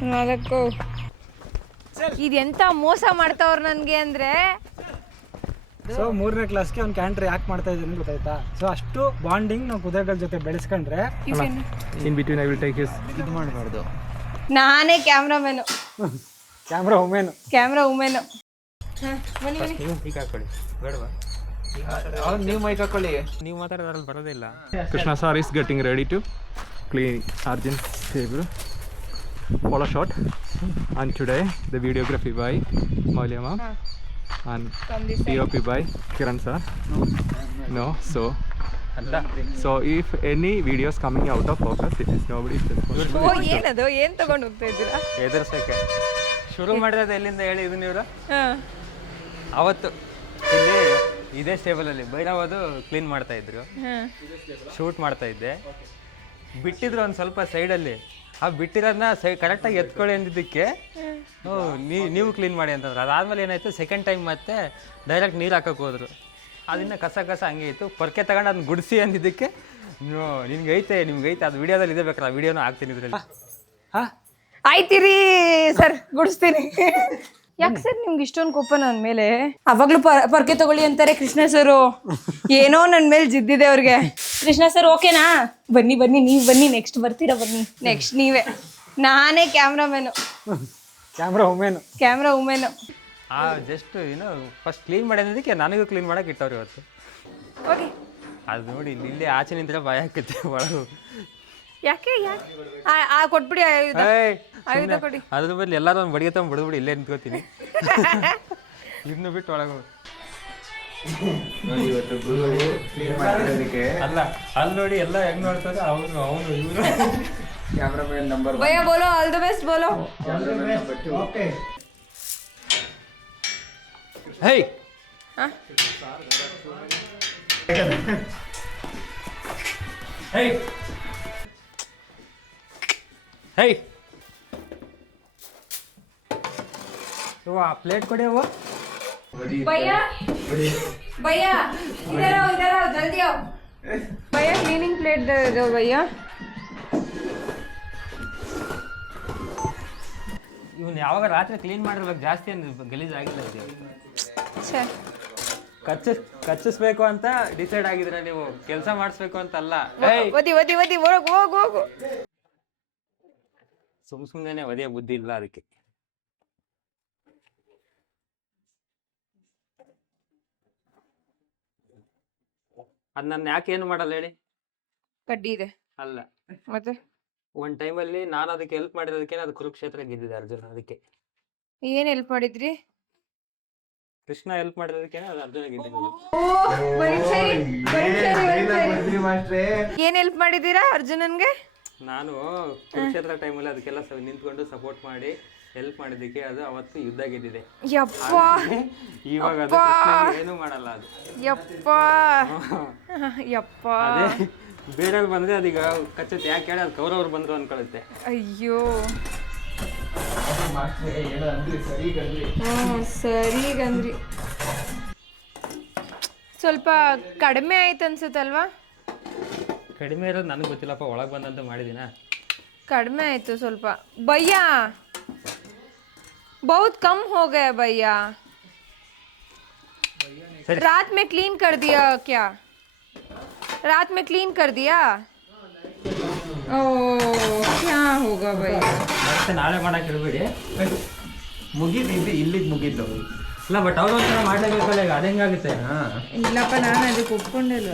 4 ಇದೆಂತ ಮೋಸ ಮಾಡ್ತಾವ್ರು ನನಗೆ ಅಂದರೆ ಸೊ 3ನೇ ಕ್ಲಾಸ್ಗೆ ಅವ್ನು ಕ್ಯಾಂಟ್ರಿ ಯಾಕೆ ಮಾಡ್ತಾ ಇದ್ದೀನಿ ಗೊತ್ತಾಯ್ತಾ. ಸೊ ಅಷ್ಟು ಬಾಂಡಿಂಗ್ ನಾವು ಕುದುರೆಗಳ ಜೊತೆ ಬೆಳೆಸ್ಕೊಂಡ್ರೆ in between I will take his ಇದು ಮಾಡಬಾರ್ದು. ನಾನೇ ಕ್ಯಾಮ್ರಾಮನ್ನು ಕ್ಯಾಮ್ರಾ ವುಮೆನು ಈಗ ಹಾಕೊಳ್ಳಿ ಬೇಡವಾ ನೀವು ಮೈಕ್ ಹಾಕೊಳ್ಳಿ. ನೀವು ಮಾತಾಡೋದ್ರಲ್ಲಿ ಬರೋದಿಲ್ಲ. Krishna sir is getting ready to clean Arjun table. Follow shot. And today the videography by Maulia ma'am and DOP by Kiran sir. No, so if any videos coming out of focus, it is nobody's responsibility. ಏನದು ಏನು ತಗೊಂಡು ಹೋಗ್ತಾ ಇದ್ದೀರಾ? ಎದುರ್ಸಕ್ಕೆ ಶುರು ಮಾಡಿರೋದು ಎಲ್ಲಿಂದ ಹೇಳಿ ಇದನ್ನ ಇವರು ಅವತ್ತು ಇಲ್ಲಿ ಇದೇ ಸ್ಟೇಬಲಲ್ಲಿ ಭೈರವದು ಕ್ಲೀನ್ ಮಾಡ್ತಾ ಇದ್ರು, ಶೂಟ್ ಮಾಡ್ತಾ ಇದ್ದೆ. ಬಿಟ್ಟಿದ್ರು ಒಂದು ಸ್ವಲ್ಪ ಸೈಡಲ್ಲಿ. ಆ ಬಿಟ್ಟಿರೋದನ್ನ ಕರೆಕ್ಟಾಗಿ ಎತ್ಕೊಳ್ಳಿ ಅಂದಿದ್ದಕ್ಕೆ ನೀವು ಕ್ಲೀನ್ ಮಾಡಿ ಅಂತಂದ್ರೆ ಅದಾದಮೇಲೆ ಏನಾಯಿತು, ಸೆಕೆಂಡ್ ಟೈಮ್ ಮತ್ತೆ ಡೈರೆಕ್ಟ್ ನೀರು ಹಾಕೋಕೆ ಹೋದ್ರು. ಅದನ್ನ ಕಸ ಹಂಗೆ ಇತ್ತು. ಪೊರ್ಕೆ ತಗೊಂಡು ಅದನ್ನ ಗುಡಿಸಿ ಅಂದಿದ್ದಕ್ಕೆ ನಿಮ್ಗೆ ಐತೆ ಅದು ವಿಡಿಯೋದಲ್ಲಿ ಇದೆ, ಬೇಕಾದ್ರೆ ಆ ವಿಡಿಯೋನ ಹಾಕ್ತೀನಿ ಇದರಲ್ಲಿ. ಆಯ್ತಿರಿ ಸರ್, ಗುಡಿಸ್ತೀನಿ. ಯಾಕೆ ಸರ್ ನಿಮ್ಗೆ ಇಷ್ಟೊಂದು ಕೋಪ ನನ್ನ ಮೇಲೆ? ಅವಾಗ್ಲೂ ಪೊರ್ಕೆ ತಗೊಳ್ಳಿ ಅಂತಾರೆ ಕೃಷ್ಣ ಸರು. ಏನೋ ನನ್ನ ಮೇಲೆ ಜಿದ್ದಿದೆ ಅವ್ರಿಗೆ. ಕೃಷ್ಣ ಸರ್ ಓಕೆನಾ? ಬನ್ನಿ ನೀವು ಬನ್ನಿ, ನೆಕ್ಸ್ಟ್ ಬರ್ತೀರಾ ಬನ್ನಿ. ನೆಕ್ಸ್ಟ್ ನೀವೇ. ನಾನೇ camera women. Just first clean ಮಾಡಿದ್ದಕ್ಕೆ ನನಗೂ ಕ್ಲೀನ್ ಮಾಡಕ್ಕೆ ಇಟ್ಟವ್ರು ಇವತ್ತು. ಓಕೆ, ಅದು ನೋಡಿ ಇಲ್ಲೇ ಆಚೆ ನಿಂತರೆ ಭಯ ಆಗುತ್ತೆ ಒಳಗು. ಯಾಕೆ ಕೊಟ್ಬಿಡಿ ಆಯುಧ ಕೊಡಿ. ಅದ್ರ ಬದಲು ಎಲ್ಲರೂ ಒಂದು ಬಡಿಗೆ ತಗೊಂಡು ಬಿಡ್ಬಿಡಿ, ಇಲ್ಲೇ ನಿಂತ್ಕೋತೀನಿ. ಇದನ್ನು ಬಿಟ್ಟು ಒಳಗೆ ಅಲ್ಲ ಅಲ್ಲಿ ನೋಡಿ ಎಲ್ಲ ಹೆಂಗ್ ನೋಡ್ತಾರೆ ಅವನು ಇವರು ಕ್ಯಾಮ್ರಾಮನ್ ನಂಬರ್ ಭಯ ಬೋಲೋ, ಆಲ್ ದ ಬೆಸ್ಟ್ ಬೋಲೋ. ಹೇ ಹೇ ಹೇ ಪ್ಲೇಟ್ ಕೊಡಿ ಅವ. भैया इधर आओ जल्दी आओ भैया, क्लीनिंग प्लेट दे दो भैया. ಇವನು ಯಾವಾಗ ರಾತ್ರಿ ಕ್ಲೀನ್ ಮಾಡಿರ್ಬೇಕು, ಜಾಸ್ತಿ ಗಲೀಜ್ ಆಗಿಲ್ಲ. ಕಚ್ಚಿಸ್ಬೇಕು ಅಂತ ಡಿಸೈಡ್ ಆಗಿದ್ರೆ ನೀವು, ಕೆಲಸ ಮಾಡಿಸ್ಬೇಕು ಅಂತಲ್ಲ. ಹೋಗು. ಸುಮ್ಮನೆ ಒದೆಯ ಬುದ್ಧಿ ಇಲ್ಲ ಅದಕ್ಕೆ. ಅದ್ ನನ್ನ ಯಾಕೆ ಏನು ಮಾಡಲ್ಲ ಹೇಳಿ? ಕಡ್ಡಿ ಇದೆ ಅಲ್ಲ ಮತ್ತೆ ಒಂದ್ ಟೈಮಲ್ಲಿ ನಾನು ಅದಕ್ಕೆ ಹೆಲ್ಪ್ ಮಾಡಿರೋದಕ್ಕೆ ಅದು ಕುರುಕ್ಷೇತ್ರ ಗೆದ್ದಿದೆ ಅರ್ಜುನ. ಅದಕ್ಕೆ ಏನ್ ಹೆಲ್ಪ್ ಮಾಡಿದ್ರಿ? ಕೃಷ್ಣ ಹೆಲ್ಪ್ ಮಾಡಿರೋದಕ್ಕೆ ಅದು ಅರ್ಜುನ ಗೆದ್ದಿದೆ. ಏನ್ ಹೆಲ್ಪ್ ಮಾಡಿದೀರಾ ಅರ್ಜುನನ್ಗೆ? ನಾನು ಕುರುಕ್ಷೇತ್ರ ಟೈಮಲ್ಲಿ ಅದಕ್ಕೆಲ್ಲ ನಿಂತ್ಕೊಂಡು ಸಪೋರ್ಟ್ ಮಾಡಿ ಹೆಲ್ಪ್ ಮಾಡಿದ್ದಕ್ಕೆ ಅದು ಅವತ್ತು ಯುದ್ಧ ಗೆದ್ದಿದೆ. ಇವಾಗ ಏನು ಮಾಡಲ್ಲ ಅದು. ಅದೇ ಬೇರೆ ಬಂದ್ರೆ ಅದೀಗ ಕಚ್ಚುತ್ತೆ. ಯಾಕೆ ಹೇಳಿ ಅದು ಕೌರವ್ರು ಬಂದ್ರು ಅನ್ಕೊಳ್ಳುತ್ತೆ. ಅಯ್ಯೋ ಸರಿಗಂದ್ರಿ. ಸ್ವಲ್ಪ ಕಡಿಮೆ ಆಯ್ತು ಅನ್ಸುತ್ತಲ್ವಾ? ಕಡಿಮೆ ಇರೋದು ನನಗೆ ಗೊತ್ತಿಲ್ಲಪ್ಪ, ಒಳಗೆ ಬಂದಂತ ಮಾಡಿದಿನ. ಕಡಿಮೆ ಆಯ್ತು ಸ್ವಲ್ಪ. ಭಯ್ಯಾ बहुत कम हो गया भैया. रात में क्लीन कर दिया क्या? रात में क्लीन कर दिया? ओह क्या होगा भैया? ಮತ್ತೆ ನಾಳೆ ಮಾಡಕ್ಕೆ ಹೇಳ್ಬೇಡಿ. ಮುಗಿದಿದ್ದು ಇಲ್ಲಿಗೆ ಮುಗಿದ್ದು ಇಲ್ಲ, ಬಟ್ ಅವ್ರು ಒಂಥರ ಮಾಡಲೇಬೇಕಲ್ಲ. ಈಗ ಅದು ಹೆಂಗಾಗುತ್ತೆ? ಇಲ್ಲಪ್ಪ, ನಾನು ಅದಕ್ಕೆ ಒಪ್ಕೊಂಡಿಲ್ಲ.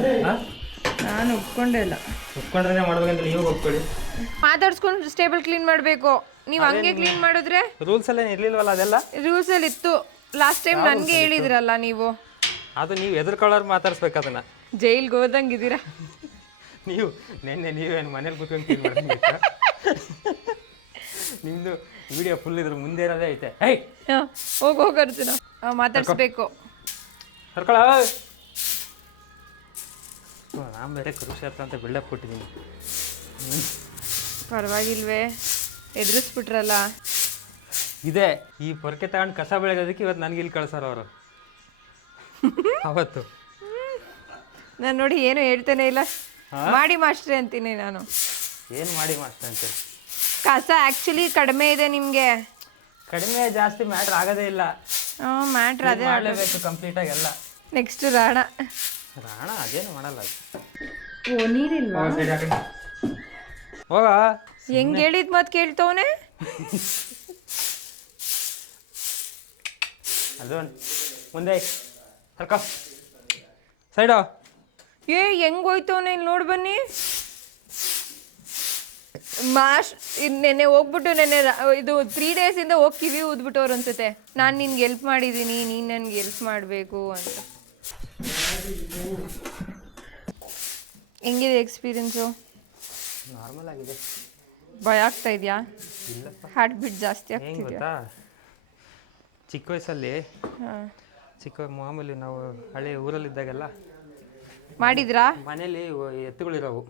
ನಾನು ಒಪ್ಕೊಂಡ್ರೆ ಮಾಡ್ಬೇಕಂತ ನೀವು ಒಪ್ಕೊಳ್ಳಿ. ಮಾತಾಡ್ಸ್ಕೊಂಡು ಸ್ಟೇಬಲ್ ಕ್ಲೀನ್ ಮಾಡಬೇಕು. ನೀವು ಹಂಗೆ ಕ್ಲೀನ್ ಮಾಡಿದ್ರೆ ರೂಲ್ಸ್ ಎಲ್ಲ ಇರ್ಲಿಲ್ವಲ್ಲ? ಅದೆಲ್ಲ ರೂಲ್ಸ್ ಅಲ್ಲಿ ಇತ್ತು. ಲಾಸ್ಟ್ ಟೈಮ್ ನನಗೆ ಹೇಳಿದ್ರಲ್ಲ ನೀವು. ಅದು ನೀವು ಎದುರ್ಕೊಳ್ಳೋರು ಮಾತಾಡ್ಸ್ಬೇಕು ಅದನ್ನ. ಜೈಲ್ಗೆ ಹೋದಂಗಿದ್ದೀರಾ ನೀವು. ನೀವೇನು ಮನೇಲಿ ಕೂತ್ಕೊಂಡು ಕ್ಲೀನ್ ಮಾಡ್ದಂಗಿತ್ತ? ನಿಮ್ದು ವಿಡಿಯೋ ಫುಲ್ ಇದ್ರ ಮುಂದೆ ಇರೋದೇ ಐತೆ. ಹೋಗಿ ಅರ್ಜುನ ಮಾತಾಡ್ಸ್ಬೇಕು. ಕರ್ಕೊಳ. ನಾನು ಬೇರೆ ಕುರುಕ್ಷೇತ್ರ ಅಂತ ಬಿಲ್ಡಪ್ ಕೊಟ್ಟಿದ್ದೀನಿ. ಪರವಾಗಿಲ್ವೇ, ಎದುರಿಸ್ಬಿಟ್ರಲ್ಲ. ಇದೆ ಈ ಪೊರ್ಕೆ ತಗೊಂಡು ಕಸ ಬೆಳೆಯೋದಕ್ಕೆ ಇವತ್ತು ನನಗೆ ಇಲ್ಲಿ ಕಳ್ಸಾರ ಅವರು. ಅವತ್ತು ನಾನು ನೋಡಿ ಏನು ಹೇಳ್ತೇನೆ ಇಲ್ಲ. ಮಾಡಿ ಮಾಸ್ಟ್ರೆ ಅಂತೀನಿ ನಾನು. ಏನು ಮಾಡಿ ಮಾಸ್ಟ್ರೆ ಅಂತೀನಿ? ಕಸ ಆ್ಯಕ್ಚುಲಿ ಕಡಿಮೆ ಇದೆ ನಿಮಗೆ. ಕಡಿಮೆ ಜಾಸ್ತಿ ಮ್ಯಾಟ್ರ್ ಆಗೋದೇ ಇಲ್ಲ. ಮ್ಯಾಟ್ರ್ ಅದೇ ಮಾಡಲೇಬೇಕು ಕಂಪ್ಲೀಟಾಗಿ ಎಲ್ಲ. ನೆಕ್ಸ್ಟ್ ರಾಣ ಅದೇನು ಮಾಡಲ್ಲ ಅದು. ಓ ನೀರಿಲ್ವಾ? ಹೋಗ ಹೆಂಗ್ ಹೇಳಿದ್ ಮತ್ ಕೇಳ್ತವನೆ. ಅದು ಮುಂದೆ ಸರ್ಕ ಸೈಡು. ಹೆಂಗ್ ಹೋಯ್ತವನೆ ಇಲ್ಲಿ ನೋಡಿ ಬನ್ನಿ. ನೆನ್ನೆ ಹೋಗ್ಬಿಟ್ಟು ಇದು 3 ಡೇಸಿಂದ ಹೋಗಿ ಕಿವಿ ಊದ್ಬಿಟ್ಟವ್ರು ಅನ್ಸುತ್ತೆ. ನಾನು ನಿನ್ಗೆ ಹೆಲ್ಪ್ ಮಾಡಿದ್ದೀನಿ, ನೀನು ನನಗೆ ಹೆಲ್ಪ್ ಮಾಡಬೇಕು ಅಂತ. ಹೆಂಗಿದೆ ಎಕ್ಸ್ಪೀರಿಯನ್ಸು? ನಾರ್ಮಲ್ ಆಗಿದೆ. ಭಯ ಆಗ್ತಾ ಇದೆಯಾ? ಹಾರ್ಟ್ ಬೀಟ್ ಜಾಸ್ತಿ ಹೆಂಗೆ ಆಗ್ತಿದ್ಯಾ? ಗೊತ್ತಾ, ಚಿಕ್ಕ ವಯಸ್ಸಲ್ಲಿ ಮಾಮೂಲಿ ನಾವು ಹಳೆ ಊರಲ್ಲಿದ್ದಾಗೆಲ್ಲ ಮಾಡಿದ್ರಾ? ಮನೇಲಿ ಎತ್ತುಗಳಿರೋವು.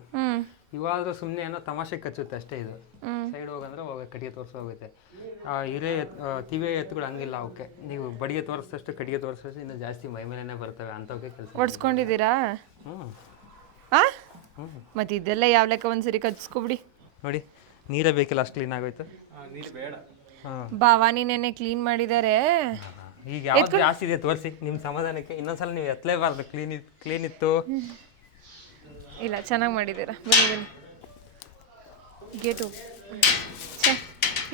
ಇವಾದ್ರೂ ಸುಮ್ಮನೆ ಏನೋ ತಮಾಷೆ ಕಚ್ಚುತ್ತೆ ಅಷ್ಟೇ. ಇದು ಸೈಡ್ ಹೋಗಂದ್ರೆ ಕಟ್ಟಿಗೆ ತೋರಿಸಿ ಹೋಗುತ್ತೆ. ತಿವೆ ಎತ್ತುಗಳು ಹಂಗಿಲ್ಲ. ಅವಕ್ಕೆ ನೀವು ಬಡಿಗೆ ತೋರಿಸಿದಷ್ಟು ಕಟ್ಟಿಗೆ ತೋರಿಸಿದಷ್ಟು ಇನ್ನೂ ಜಾಸ್ತಿ ಮೈ ಮೇಲೆನೇ ಬರ್ತವೆ. ಅಂಥವಕ್ಕೆ ಕೆಲಸ ಹೊಡ್ಸ್ಕೊಂಡಿದ್ದೀರಾ? ಮತ್ತೆ ಇದೆಲ್ಲ ಯಾವ ಲೆಕ್ಕ? ಒಂದ್ಸರಿ ಕಚ್ಸ್ಕೊಬಿಡಿ. ನೋಡಿ, ನೀರೇ ಬೇಕಿಲ್ಲ, ಅಷ್ಟು ಕ್ಲೀನ್ ಆಗೋಯ್ತು. ನೀರು ಬೇಡ. ಭವಾನಿ ನೆನ್ನೆ ಕ್ಲೀನ್ ಮಾಡಿದ್ದಾರೆ. ಈಗ ಯಾವ್ದು ಜಾಸ್ತಿ ಇದೆ ತೋರಿಸಿ ನಿಮ್ಮ ಸಮಾಧಾನಕ್ಕೆ. ಇನ್ನೊಂದ್ಸಲ ನೀವು ಎತ್ತಲೇಬಾರ್ದು. ಕ್ಲೀನ್ ಇತ್ತು. ಇಲ್ಲ, ಚೆನ್ನಾಗಿ ಮಾಡಿದ್ದೀರಾ. ಬನ್ನಿ ಬನ್ನಿ, ಗೇಟು.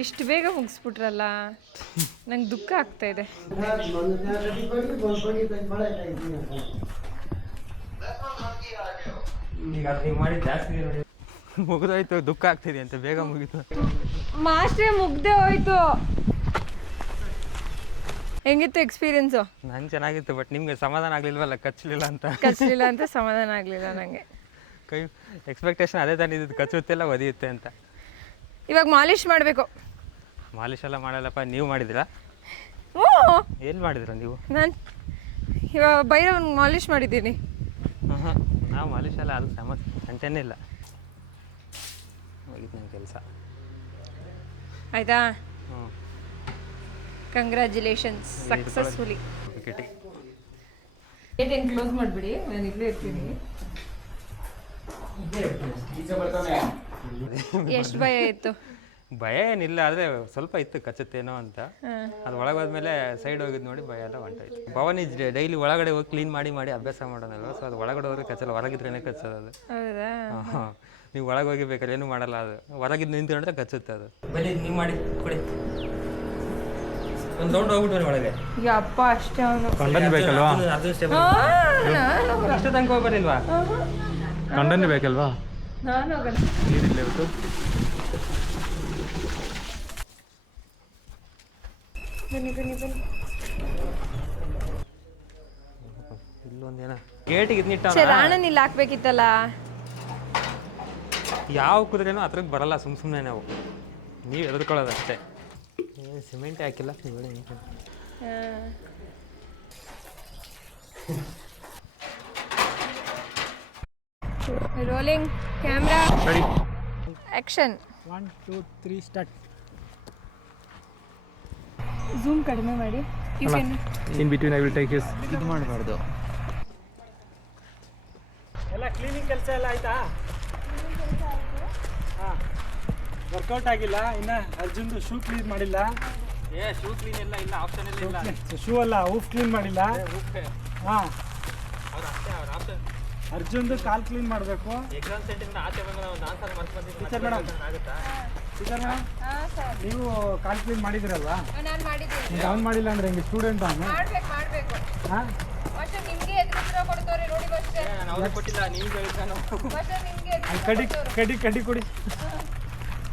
ಇಷ್ಟು ಬೇಗ ಮುಗಿಸ್ಬಿಟ್ರಲ್ಲ, ನಂಗೆ ದುಃಖ ಆಗ್ತಾ ಇದೆ. ಈಗ ನೀವು ಮಾಡಿ ಜಾಸ್ತಿ ಮುಗಿದೋಯ್ತು, ದುಃಖ ಆಗ್ತಿದೆ ಅಂತ. ಬೇಗ ಮುಗೀತು. ಮಾಸ್ಟ್ರೇ ಮುಗ್ದೇ ಹೋಯ್ತು. ಹೆಂಗಿತ್ತು ಎಕ್ಸ್ಪೀರಿಯನ್ಸು? ನಂಗೆ ಚೆನ್ನಾಗಿತ್ತು, ಬಟ್ ನಿಮ್ಗೆ ಸಮಾಧಾನ ಆಗ್ಲಿಲ್ವಲ್ಲ, ಕಚ್ಚಲಿಲ್ಲ ಅಂತ ಸಮಾಧಾನ ಆಗಲಿಲ್ಲ ನನಗೆ. ಕೈ ಎಕ್ಸ್ಪೆಕ್ಟೇಷನ್ ಅದೇ ತಾನೇ ಇದ್ದು, ಕಚ್ಚುತ್ತೆಲ್ಲ ಒದಿಯುತ್ತೆ ಅಂತ. ಇವಾಗ ಮಾಲಿಷ್ ಮಾಡಬೇಕು. ಮಾಲಿಶ್ ಎಲ್ಲ ಮಾಡಲ್ಲಪ್ಪ. ನೀವು ಮಾಡಿದಿರಾ? ಏನು ಮಾಡಿದ್ರ ನೀವು? ನಾನು ಇವಾಗ ಭೈರವನ್ಗೆ ಮಾಲಿಷ್ ಮಾಡಿದ್ದೀನಿ. ನಾವು ಮಾಲಿಶ್ ಎಲ್ಲ ಅದು ಕಂಟೆನೇ ಇಲ್ಲ. ಹೋಗಿತ್ತು ನನ್ನ ಕೆಲಸ. ಆಯ್ತಾ? Congratulations, successfully. ಗೇಟ್ ಕ್ಲೋಸ್ ಮಾಡಿಬಿಡಿ, ನಾನು ಇಲ್ಲೇ ಇರ್ತೀನಿ. ಎಷ್ಟು ಭಯ ಇತ್ತು? ಭಯ ಏನಿಲ್ಲ, ಆದರೆ ಸ್ವಲ್ಪ ಇತ್ತು ಕಚ್ಚುತ್ತೇನೋ ಅಂತ. ಅದು ಒಳಗೆ ಹೋದ್ಮೇಲೆ ಸೈಡ್ ಹೋಗಿದ್ದು ನೋಡಿ ಭಯ ಎಲ್ಲ ಹೊಂಟೋಯ್ತು. ಭವಾನಿ ಡೈಲಿ ಒಳಗಡೆ ಹೋಗಿ ಕ್ಲೀನ್ ಮಾಡಿ ಅಭ್ಯಾಸ ಮಾಡೋಣಲ್ವ. ಸೊ ಅದು ಒಳಗಡೆ ಹೋದ್ರೆ ಕಚ್ಚಲ್ಲ, ಹೊರಗಿದ್ರೇನೆ ಕಚ್ಚೋದು ಅದು. ಹೌದಾ? ನೀವು ಒಳಗೆ ಹೋಗಿ ಬೇಕಾದ್ರೆ ಏನೂ ಮಾಡಲ್ಲ. ಅದು ಹೊರಗಿದ್ದು ನಿಂತ್ಕೊಂಡ್ರೆ ಕಚ್ಚುತ್ತೆ ಅದು. ಬನ್ನಿ, ನೀವು ಮಾಡಿ ಕೊಡಿ. ಒಂದು ರೌಂಡ್ ಹೋಗ್ಬಿಟ್ಟು ಒಳಗೆ. ಯಪ್ಪ, ಅಷ್ಟೇ ಅವನು. ಕಂಡನ್ ಬೇಕಲ್ವಾ? ಇಷ್ಟು ತನಕ ಹೋಗ್ಬರಿಲ್ವಾ? ಕಂಡನ್ ಬೇಕಲ್ವಾ? ನಾನು ಹೋಗಲ್ಲ. ನೀರಿಲ್ಲ ಇವತ್ತು. ಬನ್ನಿ ಬನ್ನಿ ಬನ್ನಿ. ಇಲ್ಲೊಂದೇನ ಗೇಟಿಗೆ ಇದನ್ನಿಟ್ಟ. ರಾಣನ್ ಇಲ್ಲಿ ಹಾಕ್ಬೇಕಿತ್ತಲ್ಲ. ಯಾವ ಕುದುರೆನೋ ಹತ್ರಕ್ಕೆ ಬರಲ್ಲ ಸುಮ್ಮನೆ. ನಾವು ನೀವು ಎದುರ್ಕೊಳ್ಳೋದು ಅಷ್ಟೇ. ಸಿಮೆಂಟ್ ಹಾಕಿಲ್ಲ. Rolling camera, action. 1 2 3 start. Zoom ಕಡಿಮೆ ಮಾಡಿ. ಇನ್ between I will take his. ಇದು ಮಾಡಬಾರ್ದು. ಎಲ್ಲ ಕ್ಲೀನಿಂಗ್ ಕೆಲಸ ಎಲ್ಲ ಆಯ್ತಾ? ಹಾಂ, ವರ್ಕೌಟ್ ಆಗಿಲ್ಲ ಇನ್ನು. ಅರ್ಜುನ್ದು ಶೂ ಕ್ಲೀನ್ ಮಾಡಿಲ್ಲ. ಶೂ ಕ್ಲೀನ್ ಎಲ್ಲ ಇಲ್ಲ, ಆಪ್ಷನ್ ಇಲ್ಲ. ಶೂ ಅಲ್ಲ, ಹೂಫ್ ಕ್ಲೀನ್ ಮಾಡಿಲ್ಲ. ಹಾಂ, ಅರ್ಜುನ್ದು ಕಾಲ್ ಕ್ಲೀನ್ ಮಾಡಬೇಕು. ಎಕ್ಸಾಮ್ ಸೆಂಟರಿಂದ ಆಚೆ ಬಂದು ನಾವು ನಾಲ್ಕು ಸಲ ಮರ್ತು ಬಂದಿದ್ದೀವಿ. ಟೀಚರ್ ಮೇಡಮ್, ಆಗುತ್ತಾ? ಟೀಚರ್ ಮೇಡಮ್, ನೀವು ಕಾಲ್ ಕ್ಲೀನ್ ಮಾಡಿದಿರಲ್ವಾ? ನಾನು ಮಾಡಿದ್ದೀನಿ. ನೀವು ಅವ್ನು ಮಾಡಿಲ್ಲ ಅಂದ್ರೆ ಹೆಂಗೆ? ಸ್ಟೂಡೆಂಟ್ ಅವನು. ಮಾಡಬೇಕು. ಹಾಂ, ಮತ್ತೆ ನಿಮಗೆ ಎದುರು ಕೊಡ್ತವ್ರೆ ನೋಡಿ. ಬಸ್ಸೇ ನಾನು ಅವ್ರಿಗೆ ಕೊಟ್ಟಿಲ್ಲ, ನೀವು ಹೇಳಿದ್ದಾನು. ಬಸ್ಸೇ ನಿಮಗೆ ಕಡಿ ಕೊಡಿ.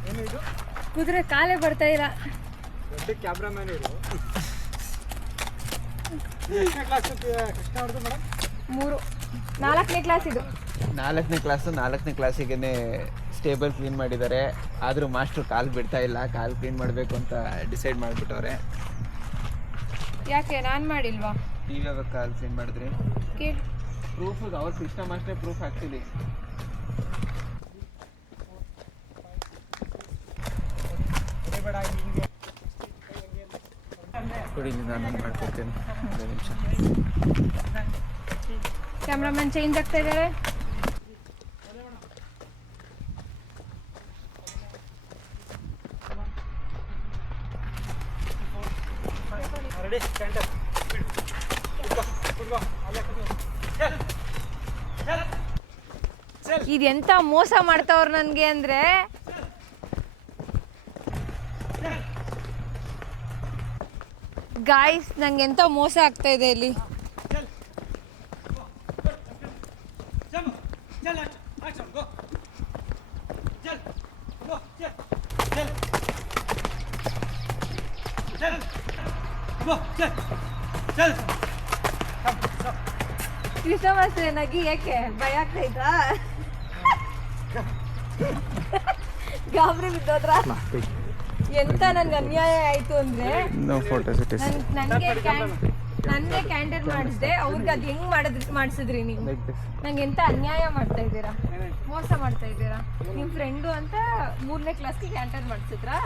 ಏನು ಇದು? ಕುದುರೆ ಕಾಲೇ ಬರ್ತಾ ಇಲ್ಲ. ದೊಡ್ಡ ಕ್ಯಾಮ್ರಾಮ್ಯಾನ್ ಇವರು. ಎಷ್ಟನೇ ಕ್ಲಾಸ್ ಕೃಷ್ಣ ಅವ್ರದ್ದು ಮೇಡಮ್? 4ನೇ ಕ್ಲಾಸ್ ಇದು. 4ನೇ ಕ್ಲಾಸಿಗೆ ಸ್ಟೇಬಲ್ ಕ್ಲೀನ್ ಮಾಡಿದ್ದಾರೆ. ಆದರೂ ಮಾಸ್ಟ್ರು ಕಾಲು ಬಿಡ್ತಾ ಇಲ್ಲ. ಕಾಲು ಕ್ಲೀನ್ ಮಾಡಬೇಕು ಅಂತ ಡಿಸೈಡ್ ಮಾಡಿಬಿಟ್ಟವ್ರೆ. ಯಾಕೆ ನಾನು ಮಾಡಿಲ್ವಾ? ನೀವು ಯಾವಾಗ ಕಾಲು ಕ್ಲೀನ್ ಮಾಡಿದ್ರಿ? ಕೇಳಿ. ಪ್ರೂಫ್ ಅವ್ರು ಕೃಷ್ಣ ಮಾಸ್ಟ್ರೇ ಪ್ರೂಫ್ ಆ್ಯಕ್ಚುಲಿ. ಕೊಡಿ, ನಾನು ಮಾಡ್ಕೊಡ್ತೇನೆ. 1 ನಿಮಿಷ. ಕ್ಯಾಮ್ರಾಮನ್ ಚೇಂಜ್ ಆಗ್ತಾ ಇದ್ದಾರೆ. ರೆಡಿ ಕ್ಯಾಂಟರ್ ಇದೆಂತ ಮೋಸ ಮಾಡ್ತಾವ್ರು ನನಗೆ ಅಂದರೆ ಗಾಯ್ಸ್ ನಂಗೆ ಎಂತ ಮೋಸ ಆಗ್ತಾ ಇದೆ ಇಲ್ಲಿ. ಕೃಷ್ಣ ನಗಿ ಯಾಕೆ ಭಯ ಆಗ್ತೈತಾ? ಗಾಬರಿ ಬಿದ್ದೋದ್ರ? ಎಂತ ನನ್ಗೆ ಅನ್ಯಾಯ ಆಯ್ತು ಅಂದ್ರೆ ನನಗೆ ಕ್ಯಾಂಟರ್ ಮಾಡಿಸ್ದೆ, ಅವ್ರಿಗೆ ಅದು ಹೆಂಗ್ ಮಾಡಿಸಿದ್ರಿ ನೀವು? ನಂಗೆ ಎಂತ ಅನ್ಯಾಯ ಮಾಡ್ತಾ ಇದ್ದೀರಾ, ಮೋಸ ಮಾಡ್ತಾ ಇದ್ದೀರಾ. ನಿಮ್ ಫ್ರೆಂಡು ಅಂತ 3ನೇ ಕ್ಲಾಸ್ಗೆ ಕ್ಯಾಂಟರ್ ಮಾಡಿಸಿದ್ರಾ?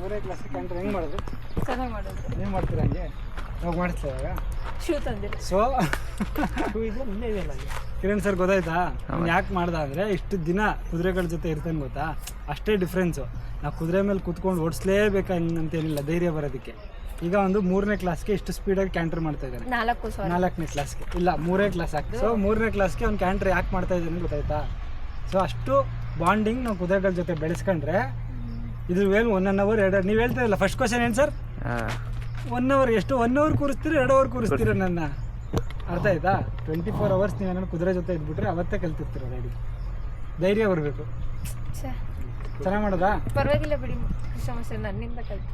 3ನೇ ಕ್ಲಾಸ್ಗೆ ಕ್ಯಾಂಟರ್ ಹೆಂಗ್ ಮಾಡಿದ್ರು? ಚೆನ್ನಾಗಿ ಮಾಡಿದ್ರು. ನೀವು ಮಾಡ್ತೀರಾ ಹಂಗೆ? ನಾವು ಮಾಡಿಸ್ತಾ ಇವಾಗ ಶೂ ತಂದಿರಿ. ಸೊ ಕಿರಣ್ ಸರ್ ಗೊತ್ತಾಯ್ತಾ ಯಾಕೆ ಮಾಡ್ದ ಅಂದರೆ, ಇಷ್ಟು ದಿನ ಕುದುರೆಗಳ ಜೊತೆ ಇರ್ತಾನೆ ಗೊತ್ತಾ, ಅಷ್ಟೇ ಡಿಫ್ರೆನ್ಸು. ನಾವು ಕುದುರೆ ಮೇಲೆ ಕುತ್ಕೊಂಡು ಓಡಿಸ್ಲೇಬೇಕಂತೇನಿಲ್ಲ, ಧೈರ್ಯ ಬರೋದಕ್ಕೆ. ಈಗ ಒಂದು 3ನೇ ಕ್ಲಾಸ್ಗೆ ಇಷ್ಟು ಸ್ಪೀಡಾಗಿ ಕ್ಯಾಂಟರ್ ಮಾಡ್ತಾ ಇದ್ದಾರೆ. 4ನೇ ಕ್ಲಾಸ್ಗೆ ಇಲ್ಲ, 3ನೇ ಕ್ಲಾಸ್ ಆಗ್ತದೆ. ಸೊ 3ನೇ ಕ್ಲಾಸ್ಗೆ ಅವ್ನು ಕ್ಯಾಂಟರ್ ಯಾಕೆ ಮಾಡ್ತಾ ಇದ್ದಾನೆ ಗೊತ್ತಾಯ್ತಾ? ಸೊ ಅಷ್ಟು ಬಾಂಡಿಂಗ್ ನಾವು ಕುದುರೆಗಳ ಜೊತೆ ಬೆಳೆಸ್ಕೊಂಡ್ರೆ ಇದ್ರ ಮೇಲೆ 1 hour 2 hour. ನೀವು ಹೇಳ್ತಾ ಇಲ್ಲ ಫಸ್ಟ್ ಕ್ವಶನ್ ಏನು ಸರ್? 1 hour ಎಷ್ಟು? 1 hour ಕೂರಿಸ್ತೀರ, 2 hour ಕೂರಿಸ್ತೀರ ನನ್ನ? ಅರ್ಥ ಆಯ್ತಾ? 24 hours ನೀವು ಏನಾದ್ರು ಕುದುರೆ ಜೊತೆ ಇದ್ಬಿಟ್ರೆ ಅವತ್ತೇ ಕಲ್ತಿರ್ತೀರ. ರೆಡಿ, ಧೈರ್ಯ ಬರಬೇಕು. ಚೆನ್ನಾಗಿ ಮಾಡೋದಾ? ಪರವಾಗಿಲ್ಲ ಬಿಡಿ, ಸಮಸ್ಯೆ ನನ್ನಿಂದ ಕಲ್ತು.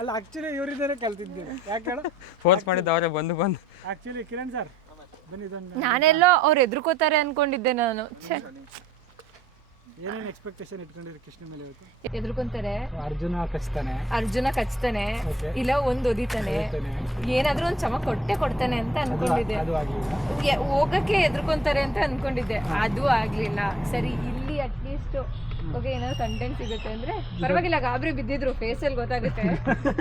ಅಲ್ಲ, ಆಕ್ಚುಲಿ ಇವರಿದ್ದಾರೆ ಕಲ್ತಿದ್ದೇನೆ. ಯಾಕೆ ಫೋರ್ಸ್ ಮಾಡಿದ್ದು ಅವರೇ ಬಂದು ಆಕ್ಚುಲಿ ಕಿರಣ್ ಸರ್ ಬನ್ನಿ ಇದೊಂದು. ನಾನೆಲ್ಲೋ ಅವ್ರು ಎದ್ರುಕೋತಾರೆ ಅನ್ಕೊಂಡಿದ್ದೆ ನಾನು. ಏನೇನು ಎಕ್ಸ್ಪೆಕ್ಟೇಷನ್ ಇಟ್ಕೊಂಡಿರಿ ಕೃಷ್ಣ ಮೇಲೆ ಇವತ್ತು? ಎದ್ರುಕೊಂತಾರೆ, ಅರ್ಜುನ ಕಚ್ತಾನೆ, ಇಲ್ಲ ಒಂದ್ ಒದಿತಾನೆ, ಏನಾದ್ರೂ ಒಂದ್ ಚಮಕ್ ಕೊಡ್ತಾನೆ ಅಂತ ಅನ್ಕೊಂಡಿದ್ದೆ. ಹೋಗಕ್ಕೆ ಎದ್ರುಕೊಂತಾರೆ ಅಂತ ಅನ್ಕೊಂಡಿದ್ದೆ, ಅದು ಆಗ್ಲಿಲ್ಲ. ಸರಿ, ಇಲ್ಲಿ ಅಟ್ಲೀಸ್ಟ್ ಓಕೆ ಏನಾದ್ರು ಕಂಟೆಂಟ್ ಸಿಗುತ್ತೆ ಅಂದ್ರೆ ಪರವಾಗಿಲ್ಲ. ಗಾಬರಿ ಬಿದ್ದಿದ್ರು, ಫೇಸಲ್ಲಿ ಗೊತ್ತಾಗುತ್ತೆ,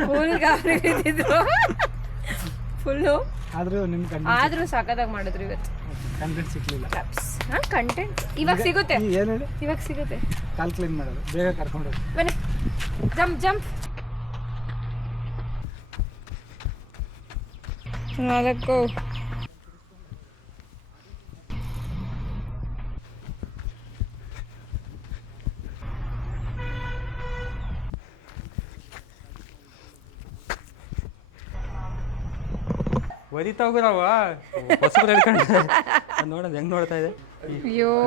ಫುಲ್ ಗಾಬರಿ ಬಿದ್ದಿದ್ರು ಫುಲ್ಲು. ಆದ್ರೂ ಸಾಕಾದಾಗ ಮಾಡಿದ್ರು ಇವತ್ತು. ಕಂಟೆಂಟ್ ಸಿಕ್ಲಿಲ್ಲ. ಕಂಟೆಂಟ್ ಇವಾಗ ಸಿಗುತ್ತೆ, ಇವಾಗ ಸಿಗುತ್ತೆ. ಕಾಲ್ ಕ್ಲೀನ್ ಮಾಡೋದು, ಬೇಗ ಕರ್ಕೊಂಡು ಬನ್ನಿ. ಜಂಪ್ 4. ಒದಿತಾ ಹೋಗ್ರವ ಹೊಸಬ್ರು ಹೇಳ್ಕೊಂಡು ನೋಡೋದು ಹೆಂಗ್ ನೋಡ್ತಾ ಇದೆ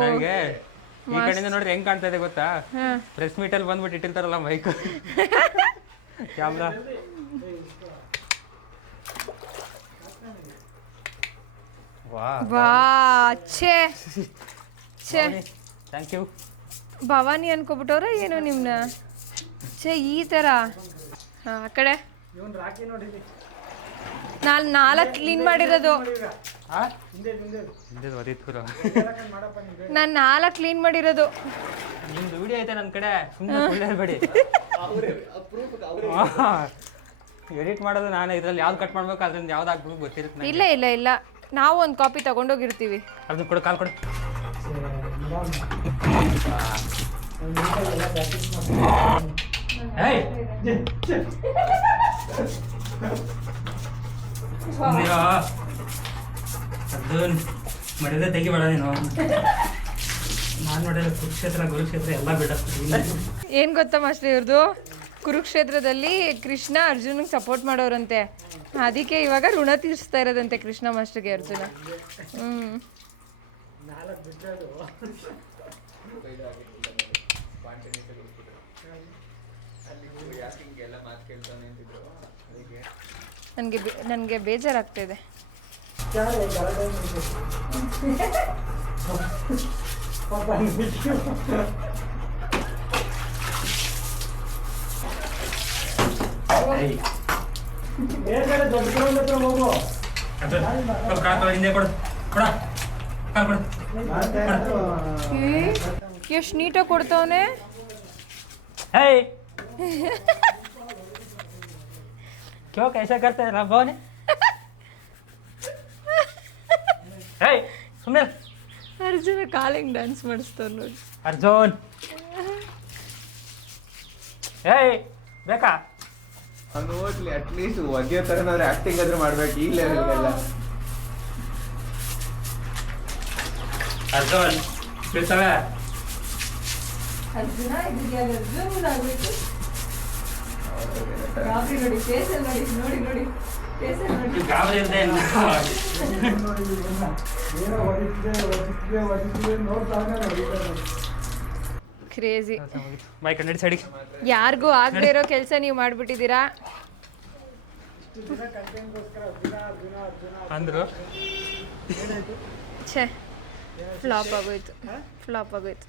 ನನಗೆ. ಈ ಕಡೆಯಿಂದ ನೋಡಿದ್ರೆ ಹೆಂಗ್ ಕಾಣ್ತಾ ಇದೆ ಗೊತ್ತಾ? ಪ್ರೆಸ್ ಮೀಟಲ್ಲಿ ಬಂದ್ಬಿಟ್ಟು ಇಟ್ಟಿರ್ತಾರಲ್ಲ mike camera. Thank you. Bhavani ಅನ್ಕೋಬಿಟ್ಟವ್ರ ಏನು ನಿಮ್ನ? ಈ ತರ ಆ ಕಡೆ ನಾನು 4 ಕ್ಲೀನ್ ಮಾಡಿರೋದು. ನಾನು 4 ಕ್ಲೀನ್ ಮಾಡಿರೋದು. ನಿಮ್ದು ವಿಡಿಯೋ ಐತೆ ನನ್ನ ಕಡೆ, ಸುಮ್ಮನೆ ಬೇಡಿ. ಎಡಿಟ್ ಮಾಡೋದು ನಾನೇ, ಇದ್ರಲ್ಲಿ ಯಾವ್ದು ಕಟ್ ಮಾಡ್ಬೇಕು ಅದ್ರಿಂದ ಯಾವ್ದು ಹಾಕ್ಬೇಕು ಗೊತ್ತಿರುತ್ತೆ. ಇಲ್ಲ ಇಲ್ಲ ಇಲ್ಲ, ನಾವು ಒಂದು ಕಾಪಿ ತಗೊಂಡೋಗಿರ್ತೀವಿ. ಅದನ್ನ ಕೊಡು, ಕಾಲ್ ಕೊಡು. ಅರ್ಜುನ್ ಮಾಡಿದ್ರೆ ತೆಗಿಬೇಡ ನೀನು. ನಾನು ಮಾಡಿದ್ರೆ ಕುರುಕ್ಷೇತ್ರ ಎಲ್ಲ ಬಿಡ. ಏನು ಗೊತ್ತಾ ಮಾಸ್ಟರ್, ಇವ್ರದ್ದು ಕುರುಕ್ಷೇತ್ರದಲ್ಲಿ ಕೃಷ್ಣ ಅರ್ಜುನ್ಗೆ ಸಪೋರ್ಟ್ ಮಾಡೋರಂತೆ, ಅದಕ್ಕೆ ಇವಾಗ ಋಣ ತೀರಿಸ್ತಾ ಇರೋದಂತೆ ಕೃಷ್ಣ ಮಾಸ್ಟರ್ಗೆ ಅರ್ಜುನ. ನನಗೆ ಬೇಜಾರಾಗ್ತಿದೆ. ಎಷ್ಟು ನೀಟಾಗಿ ಕೊಡ್ತಾವನೆ. क्यों कैसा करते हैं रब्बो ने? सुन ಅರ್ಜುನ ಕಾಲಿಂಗ್ ಡ್ಯಾನ್ಸ್ ಮಾಡಿಸ್ತಾವ ನೋಡಿ. ಅರ್ಜುನ್ ಬೇಕಾ ಅವ್ನು ಹೋಗ್ಲಿ ಅಟ್ಲೀಸ್ಟ್ ಒಗೆಯೋ ಥರನಾದ್ರೆ ಆ್ಯಕ್ಟಿಂಗ್ ಆದ್ರೂ ಮಾಡ್ಬೇಕು ಈ ಲೆವೆಲ್ಗೆಲ್ಲ. ಅರ್ಜುನ ಗಾಬರಿ ನೋಡಿ ಫೇಸಲ್ಲಿ ನೋಡಿ ನೋಡಿ ನೋಡಿ ಫೇಸಲ್ಲಿ ನೋಡಿ ಕ್ರೇಜಿ. ಬಾಯ್ ಕನ್ನಡಿ ಸೈಡಿ. ಯಾರಿಗೂ ಆಗದೆ ಇರೋ ಕೆಲಸ ನೀವು ಮಾಡ್ಬಿಟ್ಟಿದ್ದೀರಾ ಅಂದ್ರು ಛೇ ಫ್ಲಾಪ್ ಆಗೋಯ್ತು ಫ್ಲಾಪ್ ಆಗೋಯ್ತು.